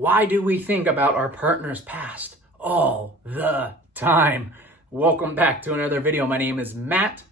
Why do we think about our partner's past all the time? Welcome back to another video. My name is Matt.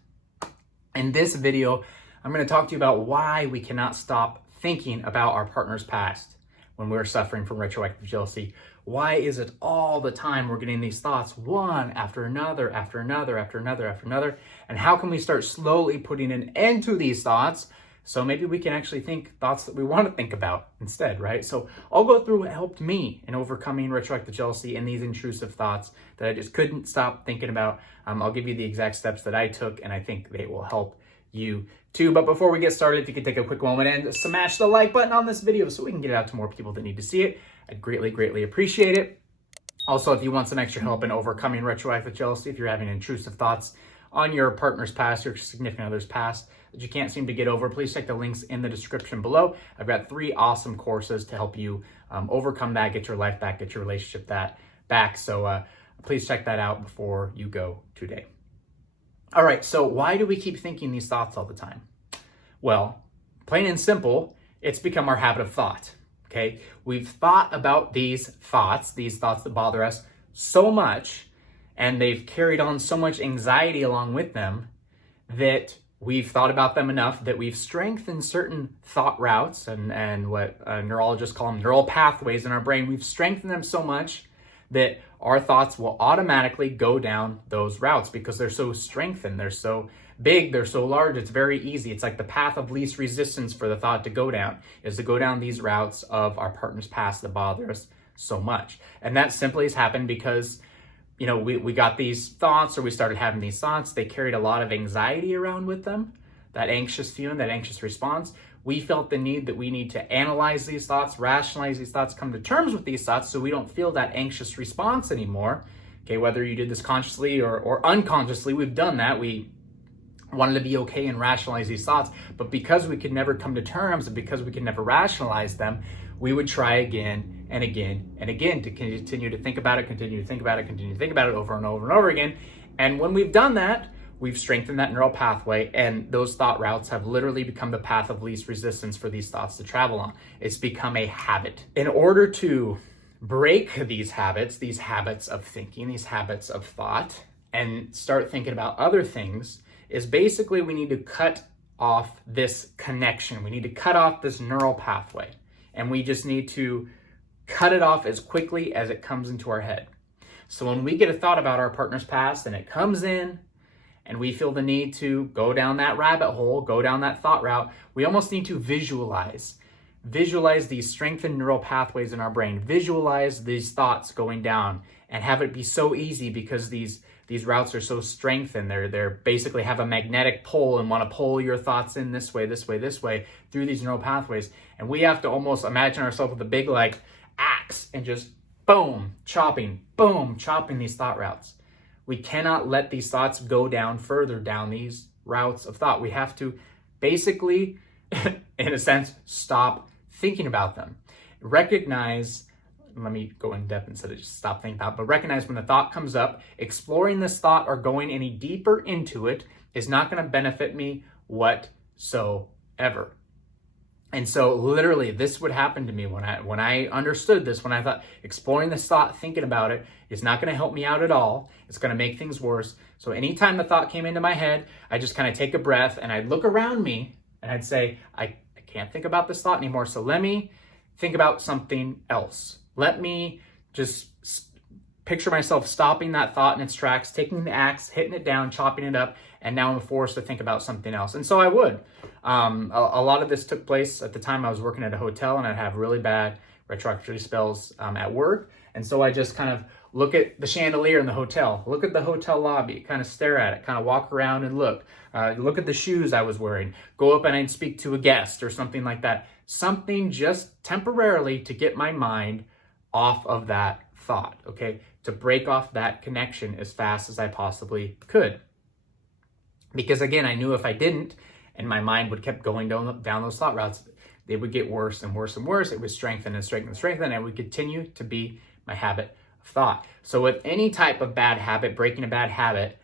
In this video, I'm going to talk to you about why we cannot stop thinking about our partner's past when we're suffering from retroactive jealousy. Why is it all the time we're getting these thoughts one after another, after another, after another, after another? And how can we start slowly putting an end to these thoughts so maybe we can actually think thoughts that we want to think about instead, right? So I'll go through what helped me in overcoming retroactive jealousy and these intrusive thoughts that I just couldn't stop thinking about. I'll give you the exact steps that I took, and I think they will help you too. But before we get started, if you could take a quick moment and smash the like button on this video so we can get it out to more people that need to see it, I'd greatly appreciate it. Also, if you want some extra help in overcoming retroactive jealousy, if you're having intrusive thoughts on your partner's past, your significant other's past that you can't seem to get over, please check the links in the description below. I've got 3 awesome courses to help you overcome that, get your life back, get your relationship back. So please check that out before you go today. All right, so why do we keep thinking these thoughts all the time? Well, plain and simple, it's become our habit of thought, okay? We've thought about these thoughts that bother us so much, and they've carried on so much anxiety along with them that we've thought about them enough that we've strengthened certain thought routes and what neurologists call them neural pathways in our brain. We've strengthened them so much that our thoughts will automatically go down those routes because they're so strengthened, they're so big, they're so large, it's very easy. It's like the path of least resistance for the thought to go down, is to go down these routes of our partner's past that bother us so much. And that simply has happened because we got these thoughts, or we started having these thoughts. They carried a lot of anxiety around with them, that anxious feeling, that anxious response. We felt the need that we need to analyze these thoughts, rationalize these thoughts, come to terms with these thoughts so we don't feel that anxious response anymore. Okay, whether you did this consciously or unconsciously, we've done that. We wanted to be okay and rationalize these thoughts, but because we could never come to terms and because we could never rationalize them, we would try again and again and again to continue to think about it, continue to think about it over and over and over again. And when we've done that, we've strengthened that neural pathway, and those thought routes have literally become the path of least resistance for these thoughts to travel on. It's become a habit. In order to break these habits of thinking, these habits of thought, and start thinking about other things, is basically we need to cut off this connection. We need to cut off this neural pathway. And we just need to cut it off as quickly as it comes into our head. So when we get a thought about our partner's past and it comes in and we feel the need to go down that rabbit hole, go down that thought route, we almost need to visualize these strengthened neural pathways in our brain, visualize these thoughts going down, and have it be so easy because these routes are so strengthened. They're basically have a magnetic pull and want to pull your thoughts in this way through these neural pathways. And we have to almost imagine ourselves with a big axe and just boom, chopping these thought routes. We cannot let these thoughts go down further down these routes of thought. We have to basically, in a sense, stop thinking about them. Recognize, let me go in depth instead of just stop thinking about it, but recognize when the thought comes up, exploring this thought or going any deeper into it is not going to benefit me whatsoever. And so literally this would happen to me when I understood this, when I thought exploring this thought, thinking about it is not going to help me out at all. It's going to make things worse. So anytime the thought came into my head, I just kind of take a breath and I'd look around me and I'd say, I can't think about this thought anymore. So let me think about something else. Let me just picture myself stopping that thought in its tracks, taking the axe, hitting it down, chopping it up, and now I'm forced to think about something else. And so I would. A lot of this took place at the time I was working at a hotel, and I'd have really bad retroactive spells at work. And so I just kind of look at the chandelier in the hotel, look at the hotel lobby, kind of stare at it, kind of walk around and look at the shoes I was wearing, go up and I'd speak to a guest or something like that. Something just temporarily to get my mind off of that thought, okay? To break off that connection as fast as I possibly could. Because again, I knew if I didn't, and my mind would keep going down those thought routes, they would get worse and worse and worse. It would strengthen and strengthen, and it would continue to be my habit of thought. So with any type of bad habit, breaking a bad habit,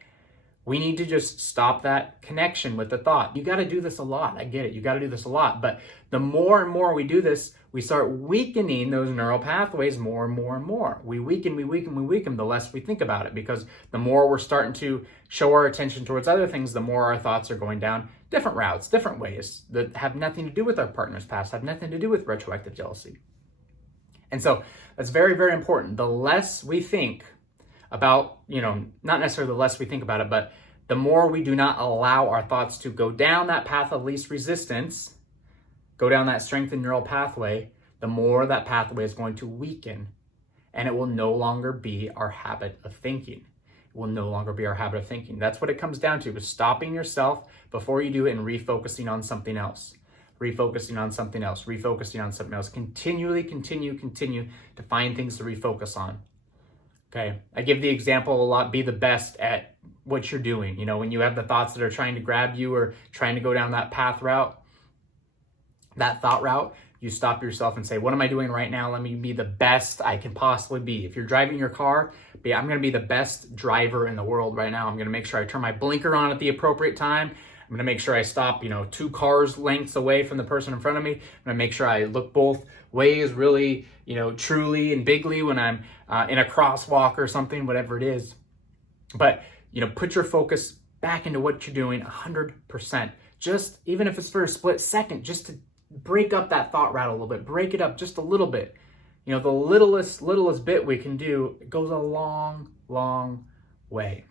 We need to just stop that connection with the thought. You got to do this a lot. I get it. You got to do this a lot. But the more and more we do this, we start weakening those neural pathways more and more and more. We weaken the less we think about it, because the more we're starting to show our attention towards other things, the more our thoughts are going down different routes, different ways that have nothing to do with our partner's past, have nothing to do with retroactive jealousy. And so that's very, very important. The less we think about, not necessarily the less we think about it, but the more we do not allow our thoughts to go down that path of least resistance, go down that strengthened neural pathway, the more that pathway is going to weaken, and it will no longer be our habit of thinking. It will no longer be our habit of thinking. That's what it comes down to, is stopping yourself before you do it and refocusing on something else. Refocusing on something else, refocusing on something else. Continue to find things to refocus on. Okay, I give the example a lot, be the best at what you're doing. When you have the thoughts that are trying to grab you or trying to go down that thought route, you stop yourself and say, what am I doing right now? Let me be the best I can possibly be. If you're driving your car, I'm going to be the best driver in the world right now. I'm going to make sure I turn my blinker on at the appropriate time. I'm going to make sure I stop, 2 cars lengths away from the person in front of me. I'm going to make sure I look both ways really, truly and bigly when I'm in a crosswalk or something, whatever it is. But, put your focus back into what you're doing 100%. Just, even if it's for a split second, just to break up that thought route a little bit, break it up just a little bit. The littlest bit we can do, it goes a long, long way.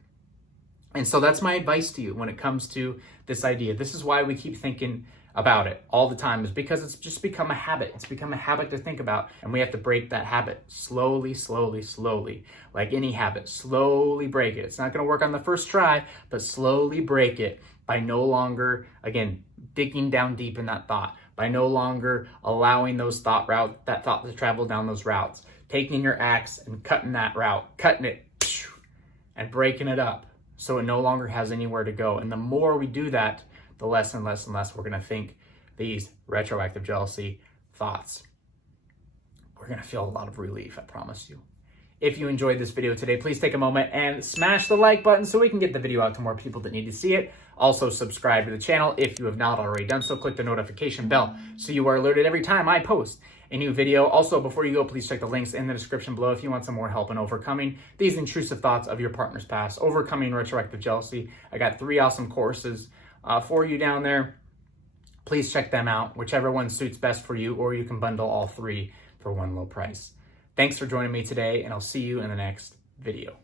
And so that's my advice to you when it comes to this idea. This is why we keep thinking about it all the time, is because it's just become a habit. It's become a habit to think about, and we have to break that habit slowly. Like any habit, slowly break it. It's not going to work on the first try, but slowly break it by no longer, again, digging down deep in that thought, by no longer allowing that thought to travel down those routes, taking your axe and cutting that route, cutting it and breaking it up, so it no longer has anywhere to go. And the more we do that, the less and less we're going to think these retroactive jealousy thoughts. We're going to feel a lot of relief, I promise you. If you enjoyed this video today, please take a moment and smash the like button so we can get the video out to more people that need to see it. Also, subscribe to the channel if you have not already done so. Click the notification bell so you are alerted every time I post a new video. Also, before you go, please check the links in the description below if you want some more help in overcoming these intrusive thoughts of your partner's past, overcoming retroactive jealousy. I got 3 awesome courses for you down there. Please check them out, whichever one suits best for you, or you can bundle all 3 for one low price. Thanks for joining me today, and I'll see you in the next video.